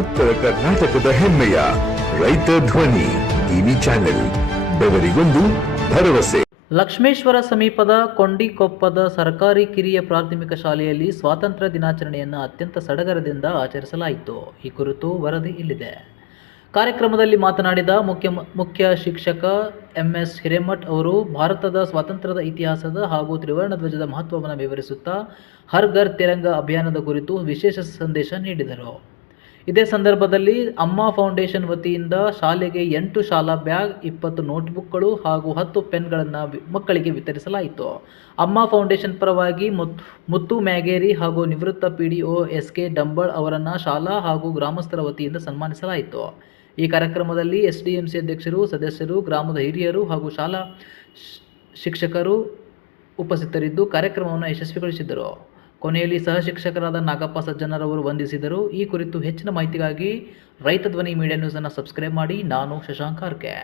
ಉತ್ತರ ಕರ್ನಾಟಕದ ಹೆಮ್ಮೆಯ ರೈತ ಧ್ವನಿ ಟಿವಿ ಚಾನೆಲ್, ಬೆವರಿಗೊಂದು ಭರವಸೆ. ಲಕ್ಷ್ಮೇಶ್ವರ ಸಮೀಪದ ಕೊಂಡಿಕೊಪ್ಪದ ಸರ್ಕಾರಿ ಕಿರಿಯ ಪ್ರಾಥಮಿಕ ಶಾಲೆಯಲ್ಲಿ ಸ್ವಾತಂತ್ರ್ಯ ದಿನಾಚರಣೆಯನ್ನು ಅತ್ಯಂತ ಸಡಗರದಿಂದ ಆಚರಿಸಲಾಯಿತು. ಈ ಕುರಿತು ವರದಿ ಇಲ್ಲಿದೆ. ಕಾರ್ಯಕ್ರಮದಲ್ಲಿ ಮಾತನಾಡಿದ ಮುಖ್ಯ ಶಿಕ್ಷಕ MS ಹಿರೇಮಠ್ ಅವರು ಭಾರತದ ಸ್ವಾತಂತ್ರ್ಯದ ಇತಿಹಾಸದ ಹಾಗೂ ತ್ರಿವರ್ಣ ಧ್ವಜದ ಮಹತ್ವವನ್ನು ವಿವರಿಸುತ್ತಾ ಹರ್ ಘರ್ ತಿರಂಗಾ ಅಭಿಯಾನದ ಕುರಿತು ವಿಶೇಷ ಸಂದೇಶ ನೀಡಿದರು. ಇದೇ ಸಂದರ್ಭದಲ್ಲಿ ಅಮ್ಮ ಫೌಂಡೇಶನ್ ವತಿಯಿಂದ ಶಾಲೆಗೆ 8 ಶಾಲಾ ಬ್ಯಾಗ್, 20 ನೋಟ್ಬುಕ್ಗಳು ಹಾಗೂ 10 ಪೆನ್ಗಳನ್ನು ಮಕ್ಕಳಿಗೆ ವಿತರಿಸಲಾಯಿತು. ಅಮ್ಮ ಫೌಂಡೇಶನ್ ಪರವಾಗಿ ಮುತ್ತು ಮ್ಯಾಗೇರಿ ಹಾಗೂ ನಿವೃತ್ತ PDO SK ಡಂಬಳ್ ಅವರನ್ನು ಶಾಲಾ ಹಾಗೂ ಗ್ರಾಮಸ್ಥರ ವತಿಯಿಂದ ಸನ್ಮಾನಿಸಲಾಯಿತು. ಈ ಕಾರ್ಯಕ್ರಮದಲ್ಲಿ SDMC ಅಧ್ಯಕ್ಷರು, ಸದಸ್ಯರು, ಗ್ರಾಮದ ಹಿರಿಯರು ಹಾಗೂ ಶಾಲಾ ಶಿಕ್ಷಕರು ಉಪಸ್ಥಿತರಿದ್ದು ಕಾರ್ಯಕ್ರಮವನ್ನು ಯಶಸ್ವಿಗೊಳಿಸಿದರು. ಕೊನೆಯಲ್ಲಿ ಸಹ ಶಿಕ್ಷಕರಾದ ನಾಗಪ್ಪ ಸಜ್ಜನರವರು ವಂದಿಸಿದರು. ಈ ಕುರಿತು ಹೆಚ್ಚಿನ ಮಾಹಿತಿಗಾಗಿ ರೈತ ಧ್ವನಿ ಮೀಡಿಯಾ ನ್ಯೂಸನ್ನು ಸಬ್ಸ್ಕ್ರೈಬ್ ಮಾಡಿ. ನಾನು ಶಶಾಂಕ್ ಆರ್ಕೆ.